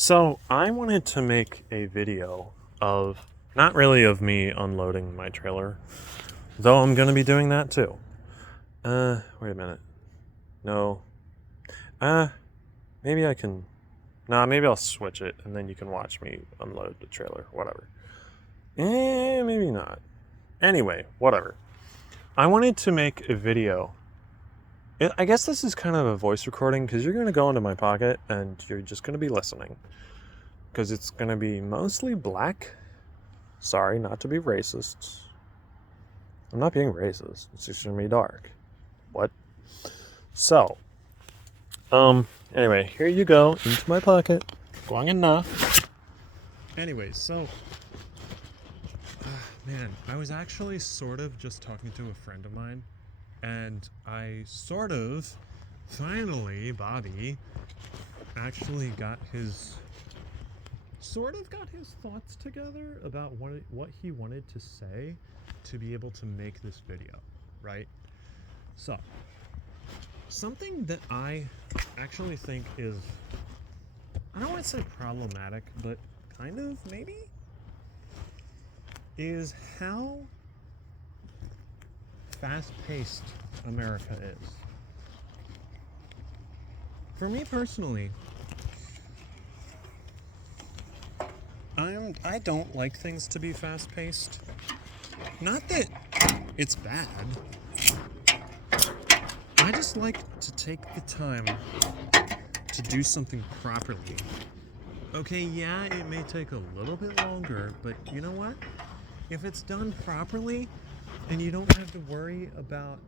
So I wanted to make a video of, not really of me unloading my trailer, though I'm going to be doing that too. Wait a minute. No. Maybe I can, maybe I'll switch it and then you can watch me unload the trailer, whatever. Maybe not. Anyway, whatever. I wanted to make a video. I guess this is kind of a voice recording because you're going to go into my pocket and you're just going to be listening. Because it's going to be mostly black. Sorry, not to be racist. I'm not being racist. It's just going to be dark. What? So, anyway, here you go into my pocket. Long enough. Anyway, so, man, I was actually sort of just talking to a friend of mine, and I finally, Bobby, actually got his thoughts together about what he wanted to say to be able to make this video, right? So, something that I actually think is, I don't want to say problematic, but kind of maybe, is how fast-paced America is. For me personally, I don't like things to be fast-paced. Not that it's bad. I just like to take the time to do something properly. Okay, yeah, it may take a little bit longer, but you know what? If it's done properly, and you don't have to worry about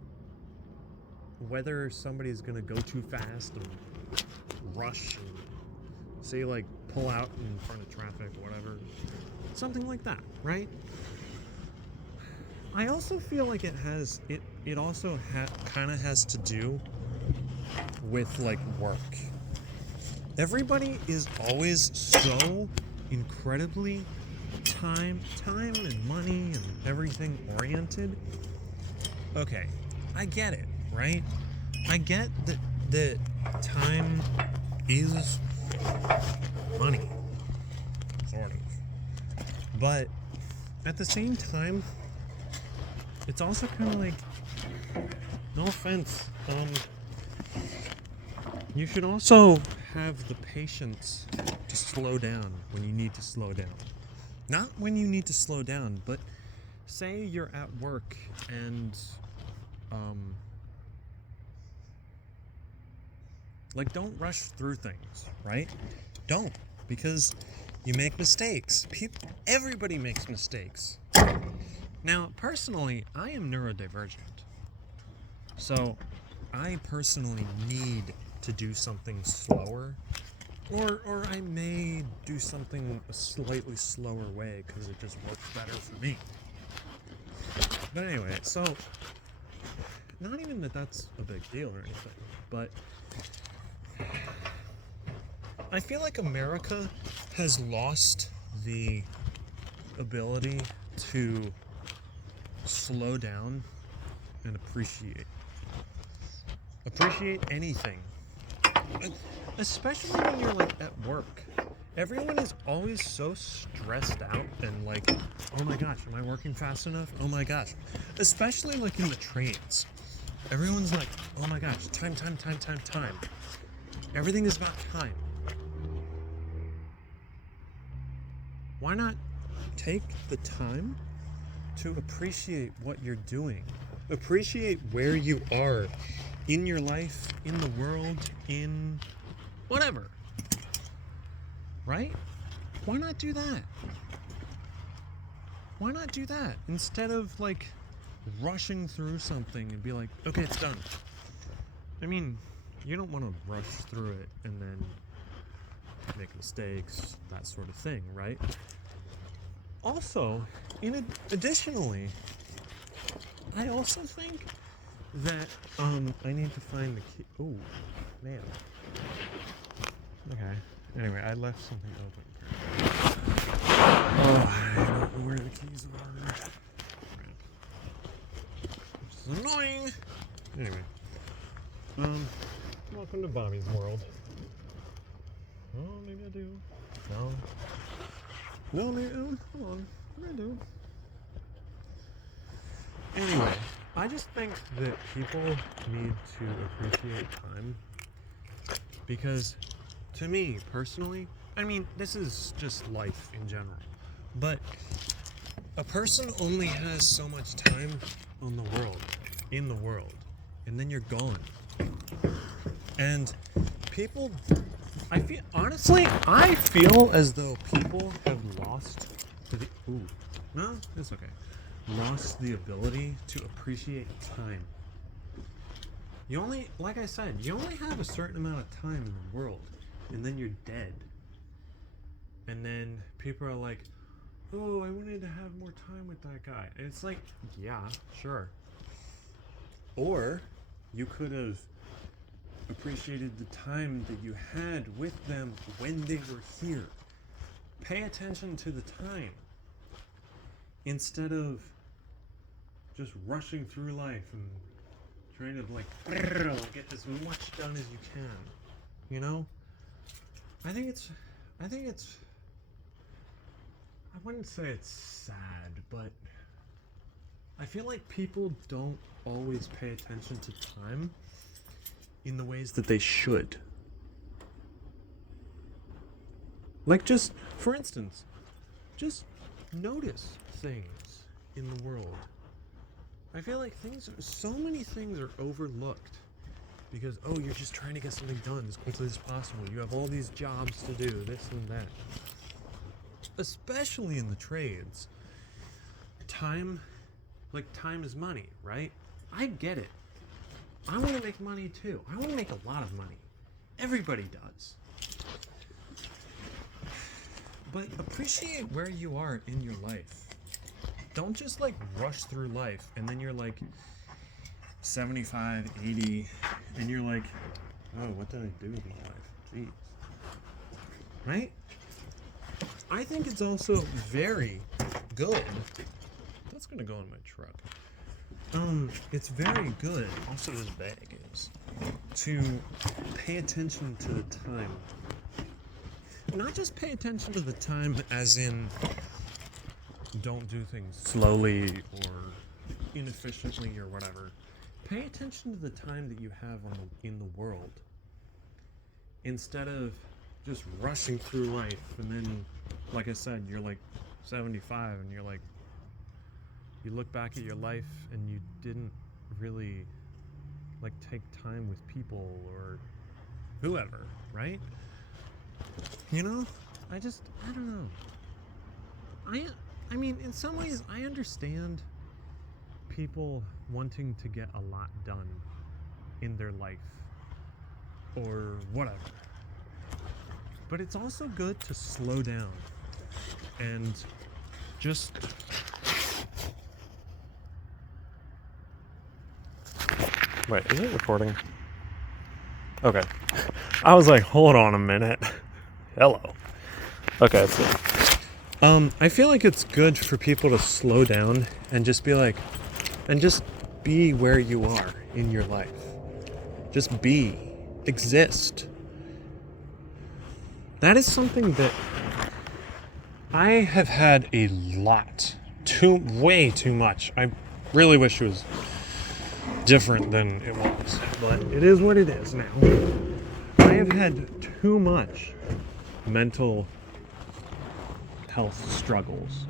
whether somebody's gonna go too fast and rush and say, like, pull out in front of traffic, whatever. Something like that, right? I also feel like it also kind of has to do with, like, work. Everybody is always so incredibly time and money and everything oriented. Okay, I get it, right? I get that time is money, sort of. But at the same time, it's also kind of like, no offense, you should also have the patience to slow down when you need to slow down. Not when you need to slow down, but say you're at work and, like, don't rush through things, right? Don't, because you make mistakes. Everybody makes mistakes. Now, personally, I am neurodivergent. So, I personally need to do something slower, or I may do something a slightly slower way because it just works better for me. But anyway, so, not even that that's a big deal or anything, but I feel like America has lost the ability to slow down and appreciate anything, especially when you're, like, at work. Everyone is always so stressed out and like, oh my gosh, am I working fast enough? Oh my gosh. Especially, like, in the trains. Everyone's like, oh my gosh, time. Everything is about time. Why not take the time to appreciate what you're doing? Appreciate where you are in your life, in the world, in whatever. Right? Why not do that? Why not do that instead of, like, rushing through something and be like, okay, it's done. I mean, you don't want to rush through it and then make mistakes, that sort of thing, right? Also, additionally, I also think that I need to find the key. Oh, man. Okay. Anyway, I left something open. Oh, I don't know where the keys are. Which is annoying. Anyway, welcome to Bobby's world. Oh, maybe I do. No. No, Liam. Hold on. I do. Anyway, I just think that people need to appreciate time because, to me personally, I mean, this is just life in general, but a person only has so much time in the world, and then you're gone. And people, I feel as though people have lost lost the ability to appreciate time. Like I said, you only have a certain amount of time in the world, and then you're dead. And then people are like, oh, I wanted to have more time with that guy. And it's like, yeah, sure. Or you could have appreciated the time that you had with them when they were here. Pay attention to the time instead of just rushing through life and trying to get as much done as you can. You know? I wouldn't say it's sad, but I feel like people don't always pay attention to time in the ways that they should. Like, just, for instance, just notice things in the world. I feel like so many things are overlooked because, oh, you're just trying to get something done as quickly as possible. You have all these jobs to do, this and that. Especially in the trades. Time is money, right? I get it. I want to make money too. I want to make a lot of money. Everybody does. But appreciate where you are in your life. Don't just rush through life and then you're 75, 80, and you're like, oh, what did I do with my life? Jeez. Right? I think it's also very good. That's gonna go in my truck. It's very good, also this bag is, to pay attention to the time. Not just pay attention to the time as in don't do things slowly or inefficiently or whatever. Pay attention to the time that you have in the world. Instead of just rushing through life and then, like I said, you're 75 and you're you look back at your life and you didn't really take time with people or whoever, right? You know, I don't know. I mean, in some ways, I understand people wanting to get a lot done in their life or whatever. But it's also good to slow down and just wait, is it recording? Okay. I was like, hold on a minute. Hello. Okay, that's good. I feel like it's good for people to slow down and just be where you are in your life. Just exist. That is something that I have had a lot, way too much. I really wish it was different than it was, but it is what it is now. I have had too much mental health struggles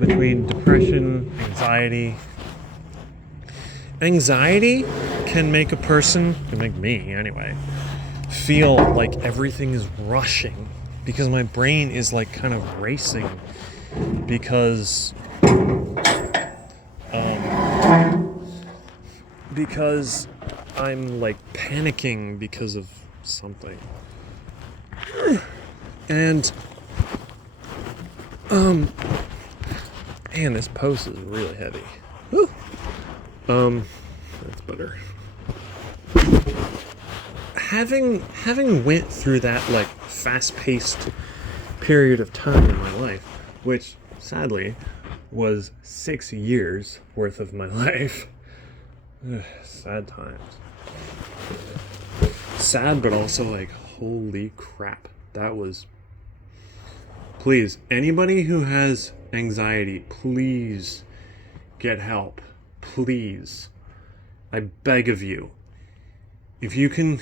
between depression, anxiety. Anxiety can make me anyway, feel like everything is rushing because my brain is kind of racing because I'm panicking because of something. And man, this post is really heavy. Whew. That's better. Having went through that fast-paced period of time in my life, which sadly was 6 years worth of my life. Sad times. Sad, but also Holy crap. That was... Please, anybody who has anxiety, please get help. Please. I beg of you. If you can,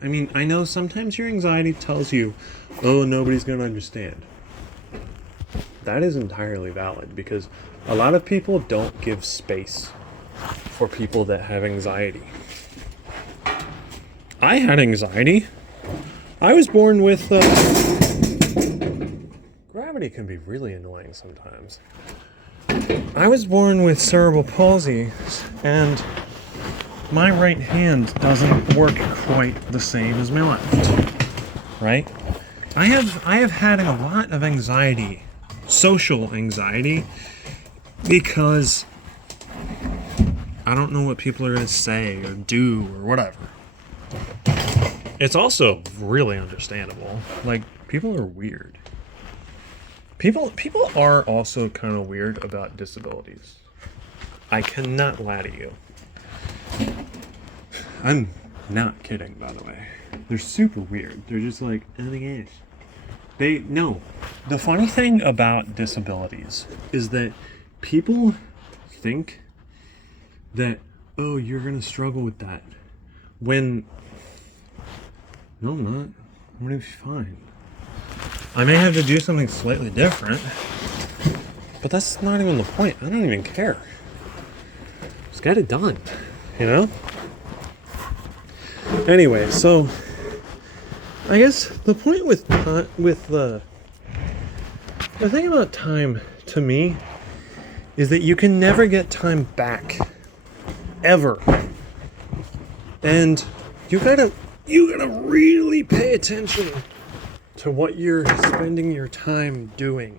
I mean, I know sometimes your anxiety tells you, oh, nobody's going to understand. That is entirely valid because a lot of people don't give space for people that have anxiety. I had anxiety. I was born with, gravity can be really annoying sometimes. I was born with cerebral palsy and my right hand doesn't work quite the same as my left, right? I have had a lot of anxiety, social anxiety, because I don't know what people are going to say or do or whatever. It's also really understandable. Like, people are weird. People are also kind of weird about disabilities. I cannot lie to you. I'm not kidding, by the way. They're super weird. They're just like, oh my gosh. No. The funny thing about disabilities is that people think that, oh, you're going to struggle with that. When, no, I'm not. I'm going to be fine. I may have to do something slightly different, but that's not even the point. I don't even care. Just get it done, you know? Anyway, so I guess the point with the thing about time to me is that you can never get time back, ever. And you gotta really pay attention to what you're spending your time doing.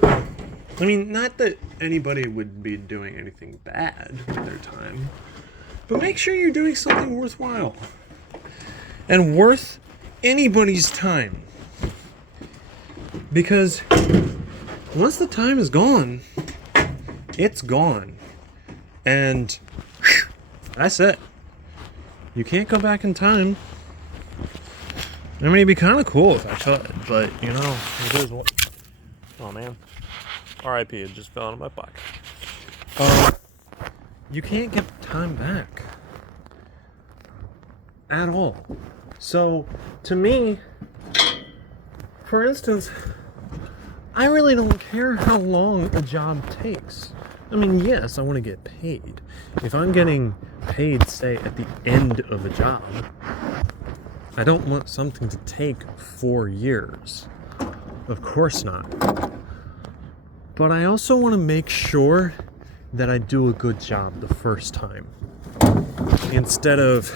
I mean, not that anybody would be doing anything bad with their time, but make sure you're doing something worthwhile and worth anybody's time. Because once the time is gone, it's gone. And that's it. You can't go back in time. I mean, it'd be kind of cool if I could, but, you know, it is what... Oh, man. R.I.P. It just fell out of my pocket. You can't get time back. At all. So, to me, for instance, I really don't care how long a job takes. I mean, yes, I want to get paid. If I'm getting paid, say, at the end of a job, I don't want something to take 4 years. Of course not. But I also want to make sure that I do a good job the first time. Instead of...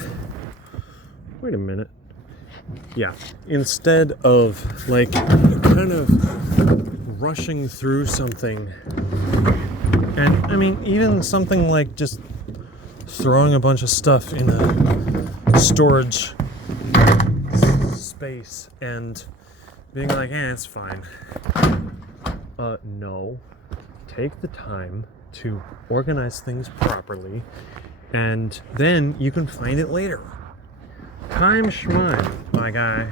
Wait a minute. Yeah. Instead of, like, kind of rushing through something. And, I mean, even something like just throwing a bunch of stuff in a storage space and being like, it's fine. No. Take the time to organize things properly, and then you can find it later. Time schmine, my guy.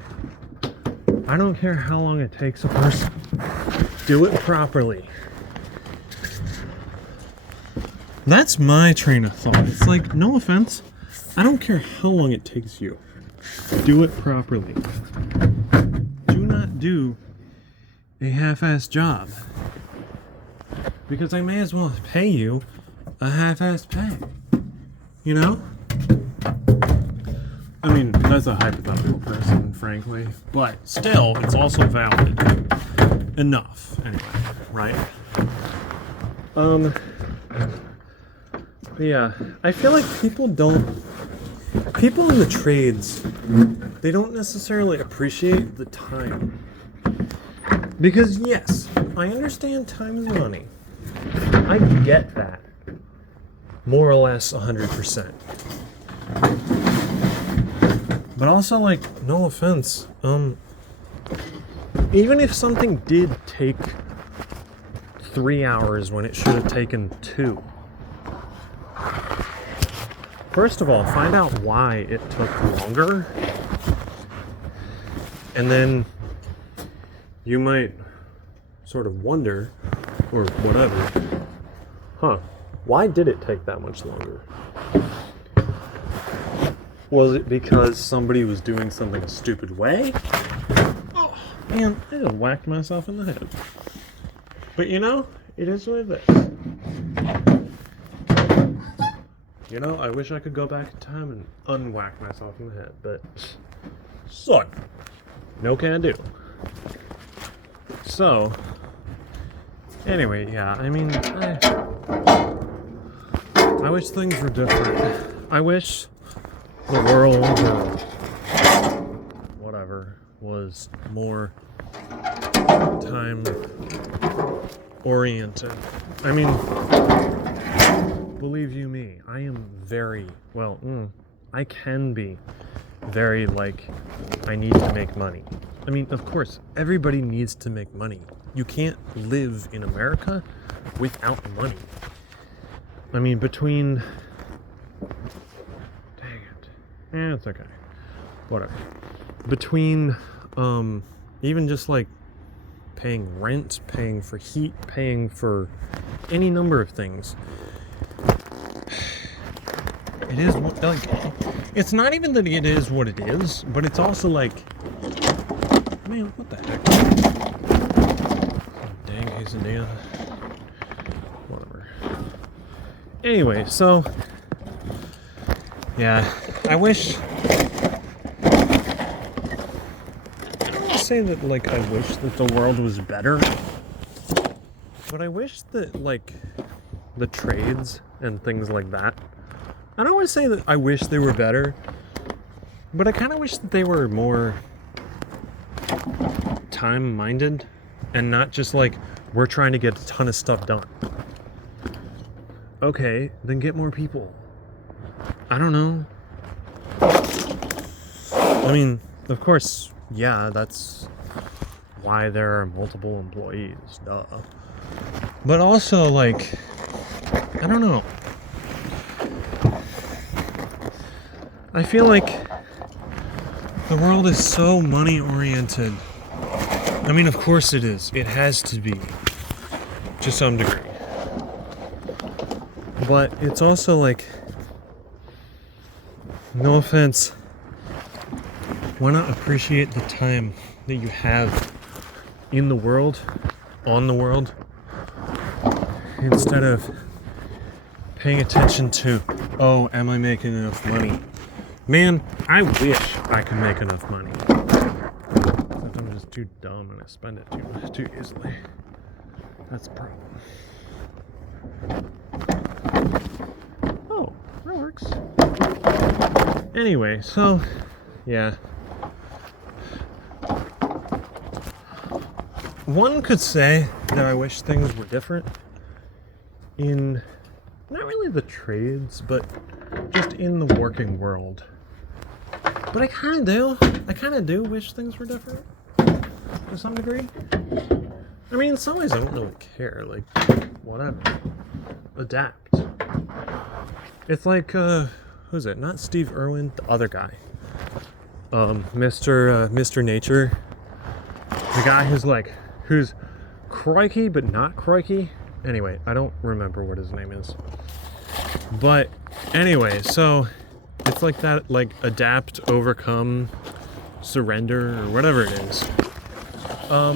I don't care how long it takes a person. Do it properly. That's my train of thought. It's like, no offense, I don't care how long it takes you. Do it properly. Do not do a half-assed job. Because I may as well pay you a half-assed pay. You know? I mean, that's a hypothetical person, frankly. But still, it's also valid enough. Anyway, right? Yeah, I feel like people in the trades, they don't necessarily appreciate the time. Because yes, I understand time is money. I get that. More or less 100%. But also, like, no offense, even if something did take 3 hours when it should have taken 2, first of all, find out why it took longer, And then you might sort of wonder, or whatever, why did it take that much longer? Was it because somebody was doing something a stupid way? Oh, man, I just whacked myself in the head. But you know, it is what it is. You know, I wish I could go back in time and unwhack myself in the head, but son, no can do. So, anyway, yeah, I mean, I wish things were different. I wish the world, or whatever, was more time oriented. I mean, believe you me, I am very, I can be very, I need to make money. I mean, of course, everybody needs to make money. You can't live in America without money. I mean, between... Dang it. It's okay. Whatever. Between, even just, paying rent, paying for heat, paying for any number of things. It is, it's not even that it is what it is, but it's also man, what the heck? Dang quesadilla. Whatever. Anyway, so, yeah, I wish, I don't want to say that, I wish that the world was better, but I wish that, the trades and things like that, I don't want to say that I wish they were better, but I kind of wish that they were more time-minded and not just we're trying to get a ton of stuff done. Okay, then get more people. I don't know. I mean, of course, yeah, that's why there are multiple employees, duh. But also, I don't know. I feel like the world is so money-oriented. I mean, of course it is. It has to be, to some degree. But it's also no offense, why not appreciate the time that you have in the world, on the world, instead of paying attention to, oh, am I making enough money? Man, I wish I could make enough money. But I'm just too dumb and I spend it too easily. That's a problem. Oh, that works. Anyway, so, yeah. One could say that I wish things were different in, not really the trades, but just in the working world. But I kind of do. I kind of do wish things were different, to some degree. I mean, in some ways I don't really care, whatever. Adapt. It's who's it? Not Steve Irwin, the other guy. Mr. Nature. The guy who's crikey but not crikey. Anyway, I don't remember what his name is. But anyway, so it's that, adapt, overcome, surrender, or whatever it is. I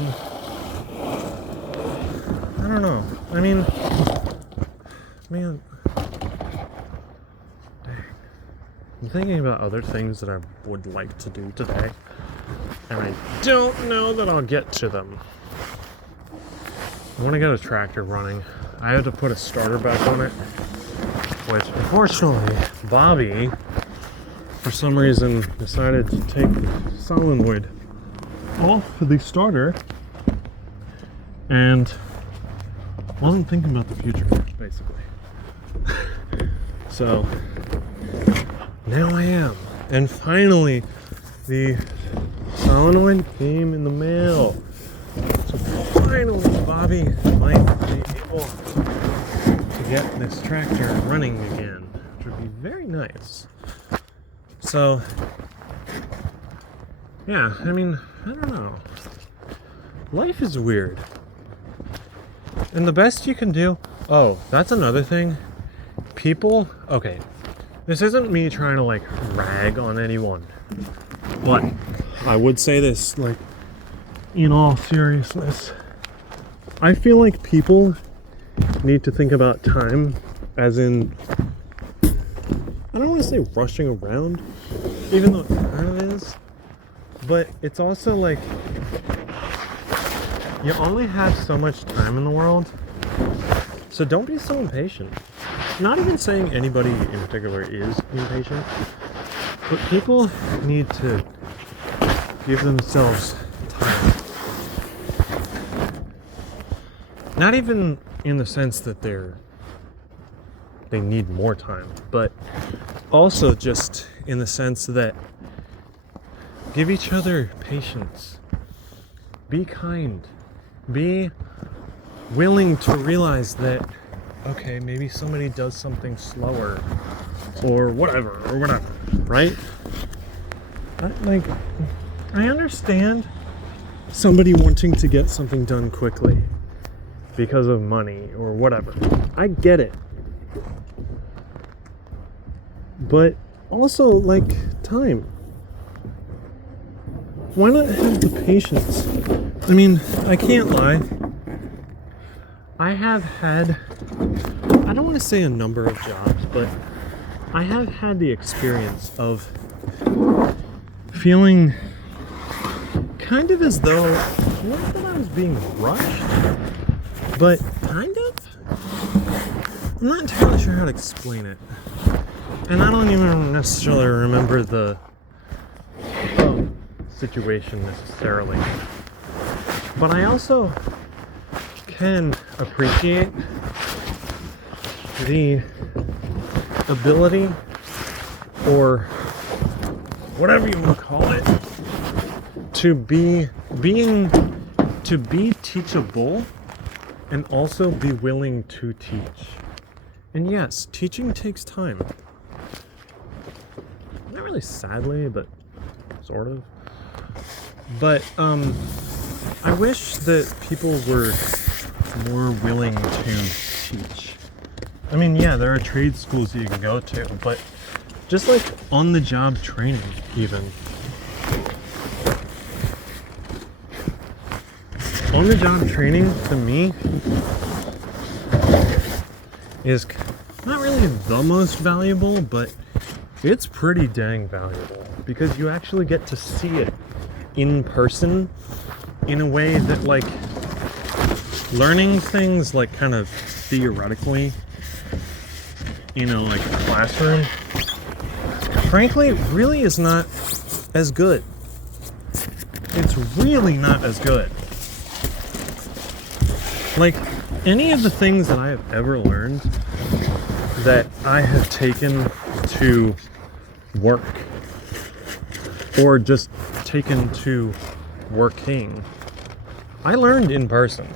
don't know. I mean, man, dang. I'm thinking about other things that I would like to do today, and I don't know that I'll get to them. I want to get a tractor running. I had to put a starter back on it, which unfortunately Bobby, for some reason, decided to take the solenoid off the starter and wasn't thinking about the future, basically. So now I am, and finally the solenoid came in the mail. So finally Bobby might be able to get this tractor running again, which would be very nice. So yeah, I mean, I don't know. Life is weird. And the best you can do, oh, that's another thing. People, okay, this isn't me trying to like rag on anyone, but I would say this, like, in all seriousness, I feel like people need to think about time as in, I don't want to say rushing around, even though it kind of is, but it's also like, you only have so much time in the world, so don't be so impatient. Not even saying anybody in particular is impatient, but people need to give themselves time. Not even in the sense that they need more time, but also just in the sense that give each other patience. Be kind. Be willing to realize that, okay, maybe somebody does something slower or whatever, right? I understand somebody wanting to get something done quickly because of money or whatever. I get it. But also, like, time. Why not have the patience? I mean, I can't lie. I have had, I don't want to say a number of jobs, but I have had the experience of feeling kind of as though, not that I was being rushed, but kind of? I'm not entirely sure how to explain it. And I don't even necessarily remember the situation necessarily. But I also can appreciate the ability, or whatever you want to call it, to be teachable and also be willing to teach. And yes, teaching takes time. Not really sadly, but sort of. But I wish that people were more willing to teach. I mean, yeah, there are trade schools you can go to, but just like on-the-job training, even. On-the-job training, to me, is not really the most valuable, but it's pretty dang valuable because you actually get to see it in person in a way that, like, learning things like kind of theoretically in a like classroom, frankly, really is not as good. It's really not as good. Like, any of the things that I have ever learned that I have taken to work or just taken to working, I learned in person.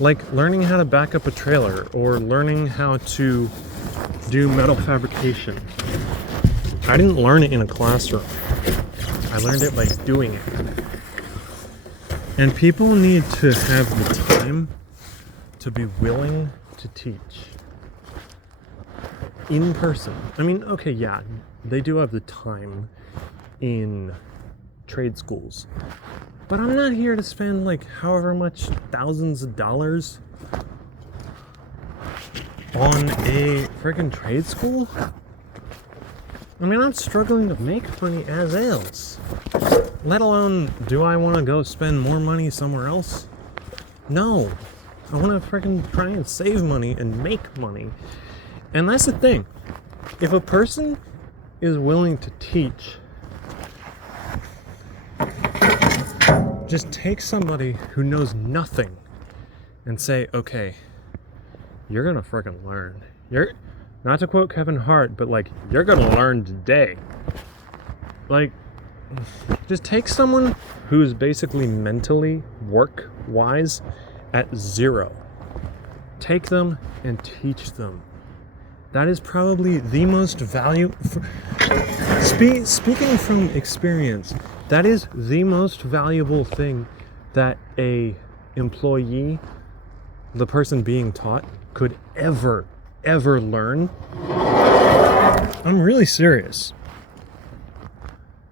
Like learning how to back up a trailer or learning how to do metal fabrication. I didn't learn it in a classroom. I learned it by doing it. And people need to have the time to be willing to teach in person. I mean, okay, yeah, they do have the time in trade schools, but I'm not here to spend like however much thousands of dollars on a freaking trade school. I mean, I'm struggling to make money as is. Let alone, do I want to go spend more money somewhere else? No. I want to freaking try and save money and make money. And that's the thing. If a person is willing to teach, just take somebody who knows nothing and say, okay, you're gonna freaking learn. You're, not to quote Kevin Hart, but like, you're gonna learn today. Like, just take someone who's basically mentally, work-wise, at zero. Take them and teach them. That is probably the most speaking from experience, that is the most valuable thing that a employee, the person being taught, could ever learn. I'm really serious.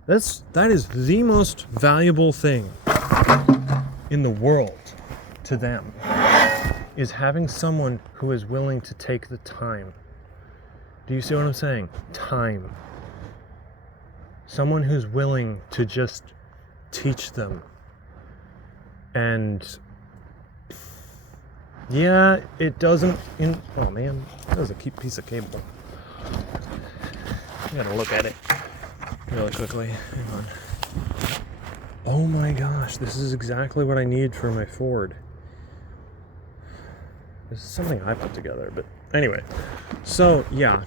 That is the most valuable thing in the world to them, is having someone who is willing to take the time. Do you see what I'm saying? Time. Someone who's willing to just teach them. And yeah, it doesn't oh man, that was a piece of cable. I gotta look at it really quickly. Hang on. Oh my gosh, this is exactly what I need for my Ford. This is something I put together, but anyway. So, yeah.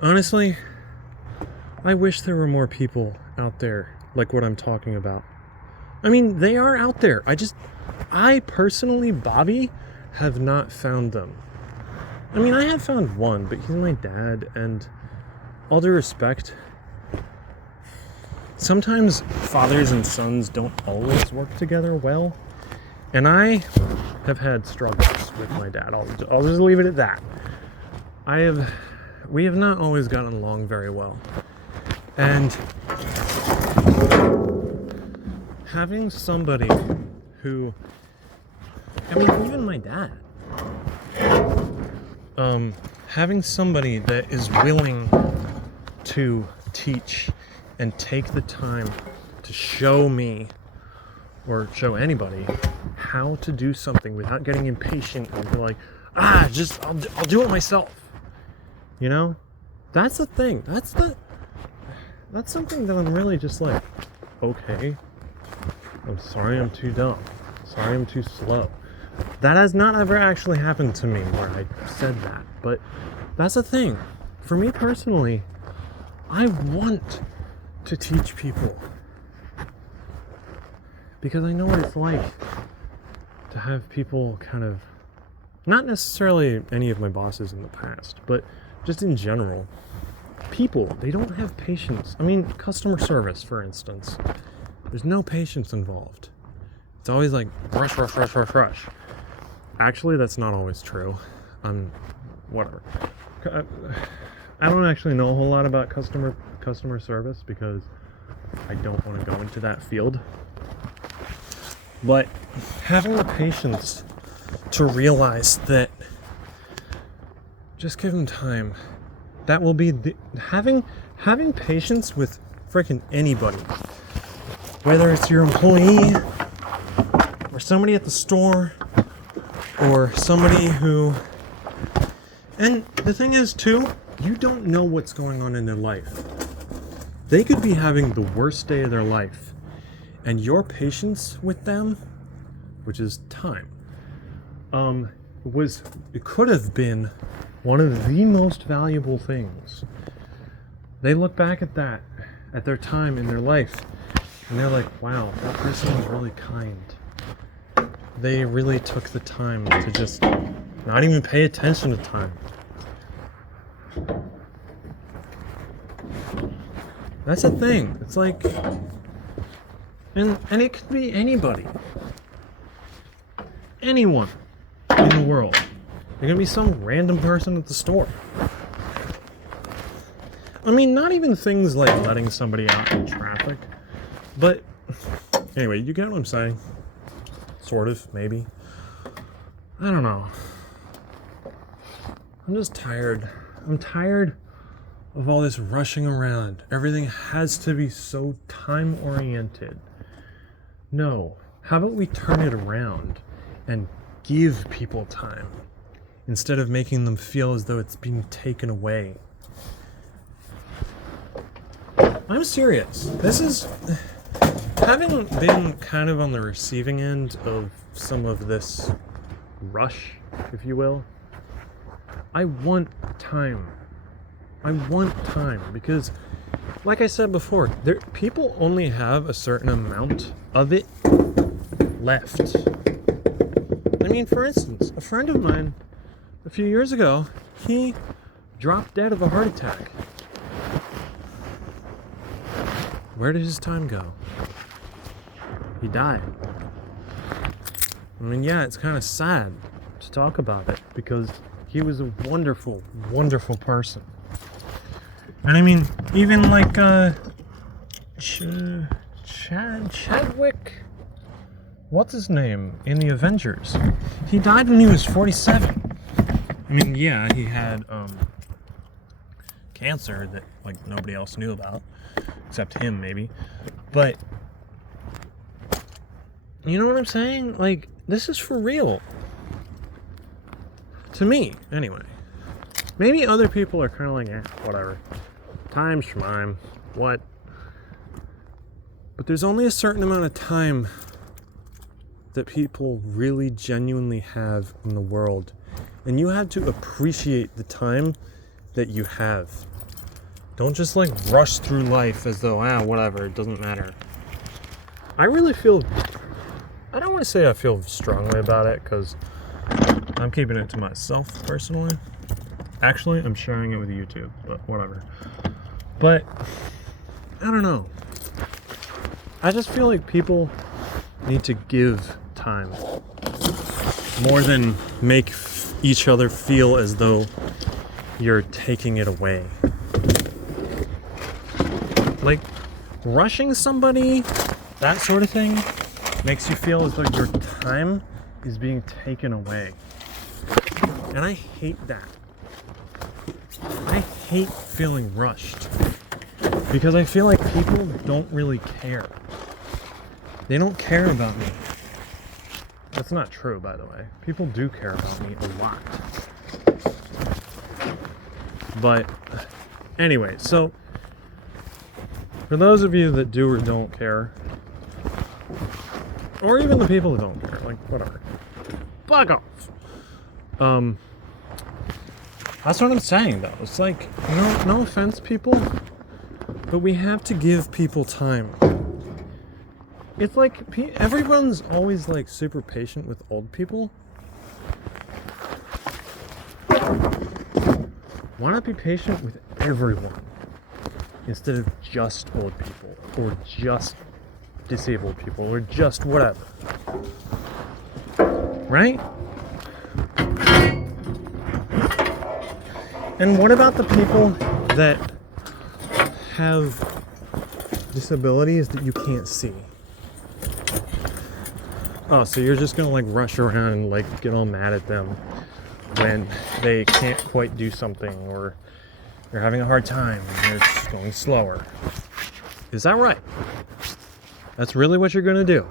Honestly, I wish there were more people out there like what I'm talking about. I mean, they are out there. I personally, Bobby, have not found them. I mean, I have found one, but he's my dad, and all due respect, sometimes fathers and sons don't always work together well, and I have had struggles with my dad. I'll just leave it at that. We have not always gotten along very well, and having somebody who, I mean, even my dad, having somebody that is willing to teach and take the time to show me or show anybody how to do something without getting impatient and be like, I'll do it myself. You know, that's the thing. That's something that I'm really just like, okay, I'm sorry I'm too dumb. Sorry I'm too slow. That has not ever actually happened to me where I said that, but that's the thing. For me personally, I want to teach people because I know what it's like to have people kind of, not necessarily any of my bosses in the past, but just in general, people, they don't have patience. I mean, customer service, for instance, there's no patience involved. It's always like rush. Actually, that's not always true. Whatever. I don't actually know a whole lot about customer service because I don't want to go into that field. But having the patience to realize that just give them time. That will be having patience with freaking anybody. Whether it's your employee or somebody at the store or somebody who, and the thing is too, you don't know what's going on in their life. They could be having the worst day of their life, and your patience with them, which is time, it could have been one of the most valuable things. They look back at that, at their time in their life, and they're like, wow, that person was really kind. They really took the time to just not even pay attention to time. That's the thing. It's like, and it could be anybody. Anyone in the world. There can be some random person at the store. I mean, not even things like letting somebody out in traffic. But, anyway, you get what I'm saying? Sort of, maybe. I don't know. I'm just tired. I'm tired of all this rushing around. Everything has to be so time-oriented. No. How about we turn it around and give people time instead of making them feel as though it's being taken away? I'm serious. This is... Having been kind of on the receiving end of some of this rush, if you will, I want time. I want time because, like I said before, people only have a certain amount of it left. I mean, for instance, a friend of mine a few years ago, he dropped dead of a heart attack. Where did his time go? He died. I mean, yeah, it's kind of sad to talk about it because he was a wonderful, wonderful person. And I mean, even like Chadwick, what's his name, in the Avengers? He died when he was 47. I mean, yeah, he had cancer that like nobody else knew about, except him maybe. But you know what I'm saying? Like, this is for real. To me, anyway. Maybe other people are kind of like, whatever. Time, schmime, what? But there's only a certain amount of time that people really genuinely have in the world. And you have to appreciate the time that you have. Don't just like rush through life as though, whatever, it doesn't matter. I really feel, I don't want to say I feel strongly about it because I'm keeping it to myself personally. Actually, I'm sharing it with YouTube, but whatever. But I don't know. I just feel like people need to give time more than make each other feel as though you're taking it away. Like, rushing somebody, that sort of thing, makes you feel as though your time is being taken away. And I hate that. I hate feeling rushed. Because I feel like people don't really care. They don't care about me. That's not true, by the way. People do care about me a lot. But anyway, so for those of you that do or don't care, or even the people that don't care, like whatever, fuck off. That's what I'm saying though. It's like, no offense, people, but we have to give people time. It's like everyone's always like super patient with old people. Why not be patient with everyone instead of just old people or just disabled people or just whatever? Right? And what about the people that have disabilities that you can't see? Oh, so you're just gonna like rush around and like get all mad at them when they can't quite do something, or you're having a hard time and they're just going slower. Is that right? That's really what you're gonna do?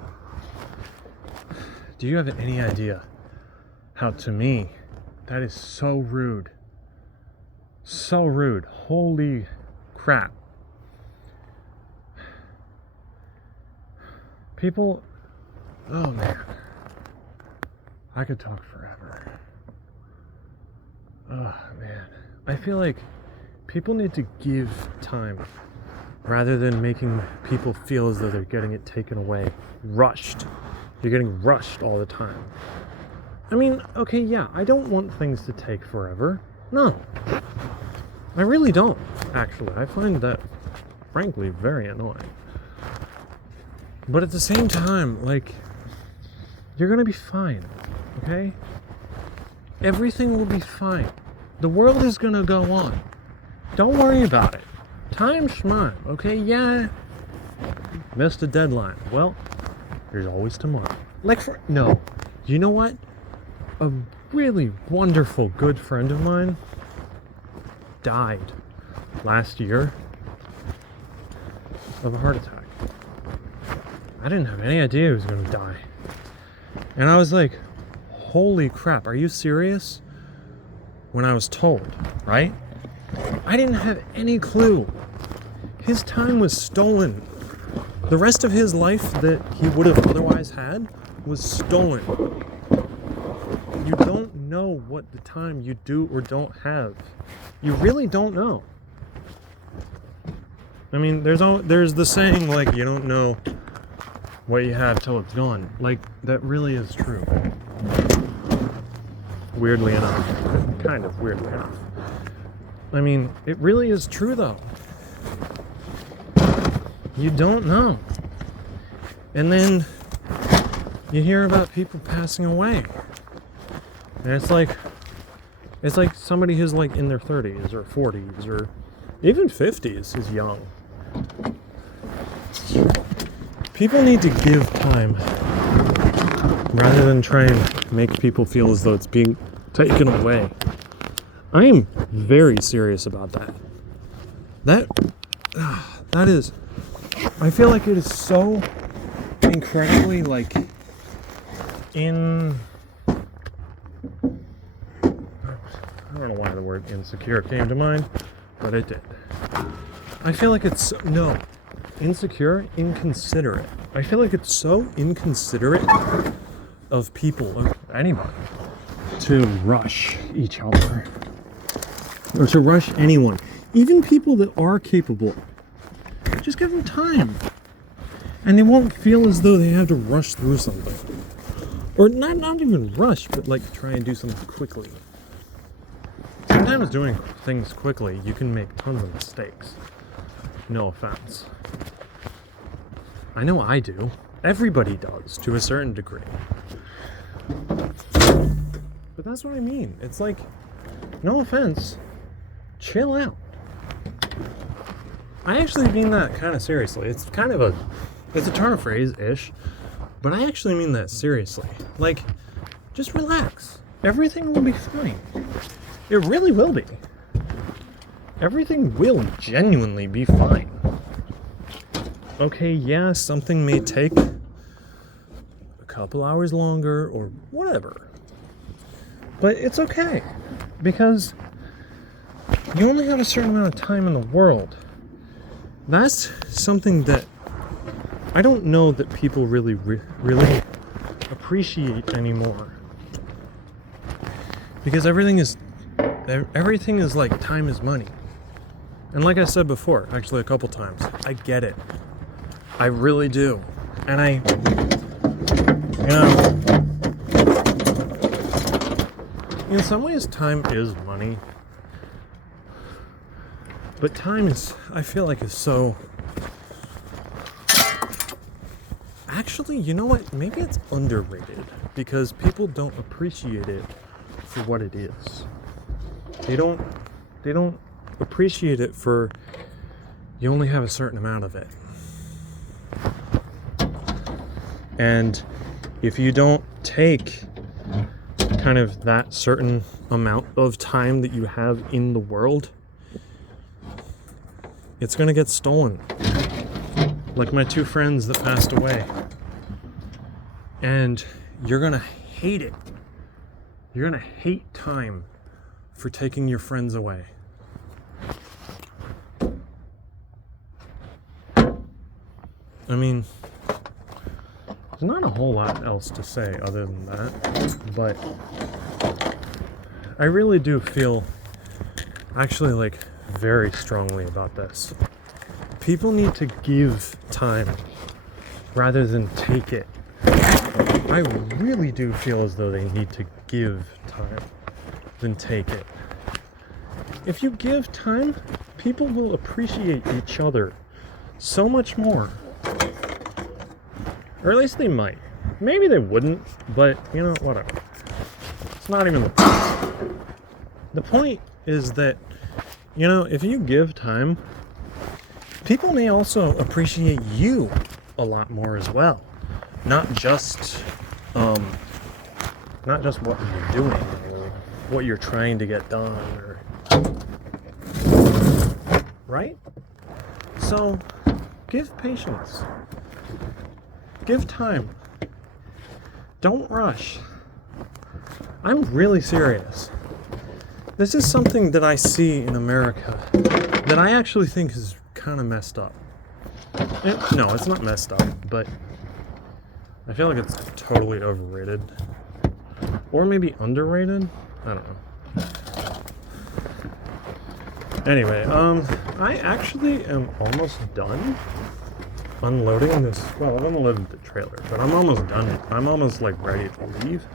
Do you have any idea how, to me, that is so rude? So rude. Holy crap. People, oh man, I could talk forever. Oh man, I feel like people need to give time rather than making people feel as though they're getting it taken away. Rushed. You're getting rushed all the time. I mean, okay, yeah, I don't want things to take forever. No. I really don't, actually. I find that, frankly, very annoying. But at the same time, like, you're gonna be fine, okay? Everything will be fine. The world is gonna go on. Don't worry about it. Time schmime, okay? Yeah, missed a deadline. Well, there's always tomorrow. No, you know what? A really wonderful, good friend of mine died last year of a heart attack. I didn't have any idea he was gonna die. And I was like, holy crap, are you serious? When I was told, right? I didn't have any clue. His time was stolen. The rest of his life that he would have otherwise had was stolen. You don't know what the time you do or don't have. You really don't know. I mean, there's the saying, like, you don't know what you have till it's gone. Like, that really is true. weirdly enough. Kind of weirdly enough. I mean, it really is true though. You don't know. And then you hear about people passing away. And it's like somebody who's like in their 30s or 40s or even 50s is young. People need to give time rather than try and make people feel as though it's being taken away. I am very serious about that. That is, I feel like it is so incredibly like I don't know why the word insecure came to mind, but it did. I feel like it's inconsiderate. I feel like it's so inconsiderate of people, or anybody, to rush each other. Or to rush anyone. Even people that are capable. Just give them time. And they won't feel as though they have to rush through something. Or not even rush, but like try and do something quickly. Sometimes doing things quickly, you can make tons of mistakes. No offense. I know I do. Everybody does, to a certain degree. But that's what I mean. It's like, no offense, chill out. I actually mean that kind of seriously. It's a turn of phrase-ish, but I actually mean that seriously. Like, just relax. Everything will be fine. It really will be. Everything will genuinely be fine. Okay, yeah, something may take a couple hours longer or whatever. But it's okay. Because you only have a certain amount of time in the world. That's something that I don't know that people really appreciate anymore. Because everything is like time is money. And like I said before, actually a couple times, I get it. I really do. And in some ways time is money. But time is, I feel like, is so... Actually, you know what? Maybe it's underrated because people don't appreciate it for what it is. They don't appreciate it for you only have a certain amount of it. And if you don't take kind of that certain amount of time that you have in the world, it's gonna get stolen. Like my two friends that passed away. And you're gonna hate it. You're gonna hate time for taking your friends away. I mean, there's not a whole lot else to say other than that, but I really do feel actually like very strongly about this. People need to give time rather than take it. I really do feel as though they need to give time than take it. If you give time, people will appreciate each other so much more. Or at least they might. Maybe they wouldn't, but you know, whatever. It's not even the point. The point is that, you know, if you give time, people may also appreciate you a lot more as well. Not just what you're doing or what you're trying to get done, or right? So give patience. Give time. Don't rush. I'm really serious. This is something that I see in America that I actually think is kind of messed up. No, it's not messed up, but I feel like it's totally overrated. Or maybe underrated? I don't know. Anyway, I actually am almost done unloading this. Well, I've unloaded the trailer, but I'm almost done. I'm almost like ready to leave.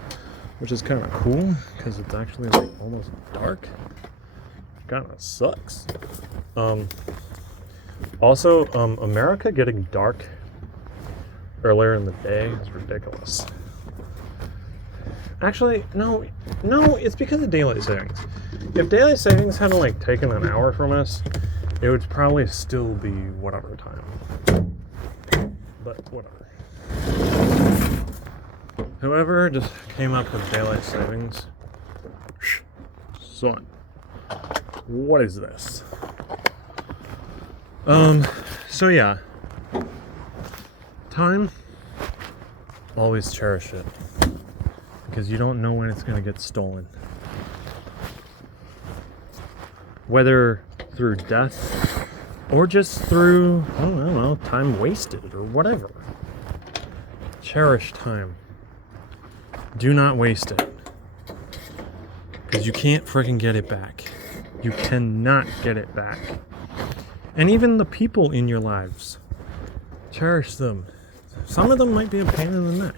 which is kind of cool because it's actually like almost dark. Kind of sucks. Also, America getting dark earlier in the day is ridiculous. Actually, no, it's because of daylight savings. If daylight savings hadn't like taken an hour from us, it would probably still be whatever time. But whatever. Whoever just came up with daylight savings, son, what is this? So yeah, time, always cherish it, because you don't know when it's gonna get stolen. Whether through death, or just through, I don't know, time wasted, or whatever. Cherish time. Do not waste it. Because you can't freaking get it back. You cannot get it back. And even the people in your lives, cherish them. Some of them might be a pain in the neck.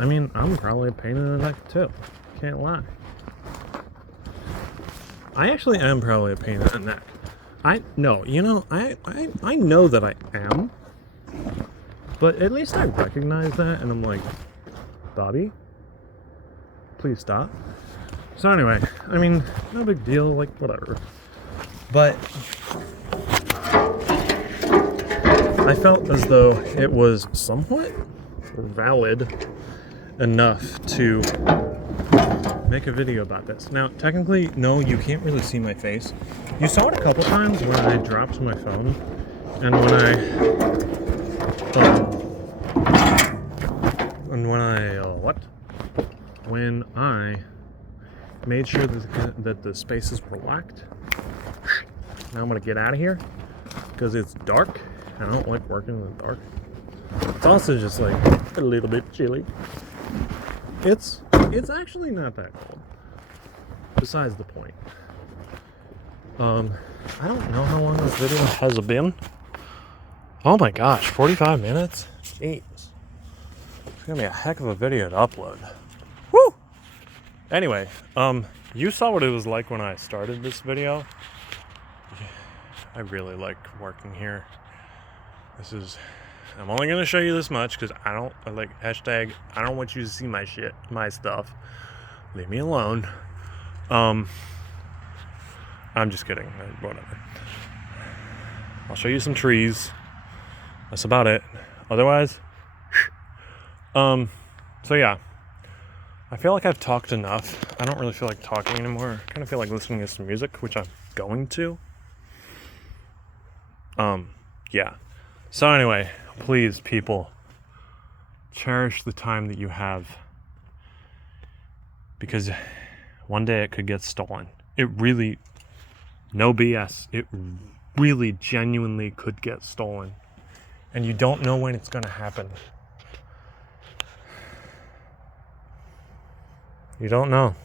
I mean, I'm probably a pain in the neck too. Can't lie. I actually am probably a pain in the neck. I know that I am. But at least I recognize that, and I'm like, Bobby, please stop. So anyway, I mean, no big deal, like, whatever. But I felt as though it was somewhat valid enough to make a video about this. Now, technically, no, you can't really see my face. You saw it a couple times when I dropped my phone, and when I made sure that the spaces were locked. Now I'm gonna get out of here because it's dark. I don't like working in the dark. It's also just like a little bit chilly. It's actually not that cold. Besides the point. I don't know how long this video has been. Oh my gosh, 45 minutes? Jeez. It's gonna be a heck of a video to upload. Woo! Anyway, you saw what it was like when I started this video. I really like working here. I'm only gonna show you this much because I don't want you to see my stuff. Leave me alone. I'm just kidding. Whatever. I'll show you some trees. That's about it. Otherwise, so yeah. I feel like I've talked enough. I don't really feel like talking anymore. I kind of feel like listening to some music, which I'm going to. Yeah. So anyway, please, people, cherish the time that you have, because one day it could get stolen. It really, no BS, it really genuinely could get stolen. And you don't know when it's going to happen. You don't know.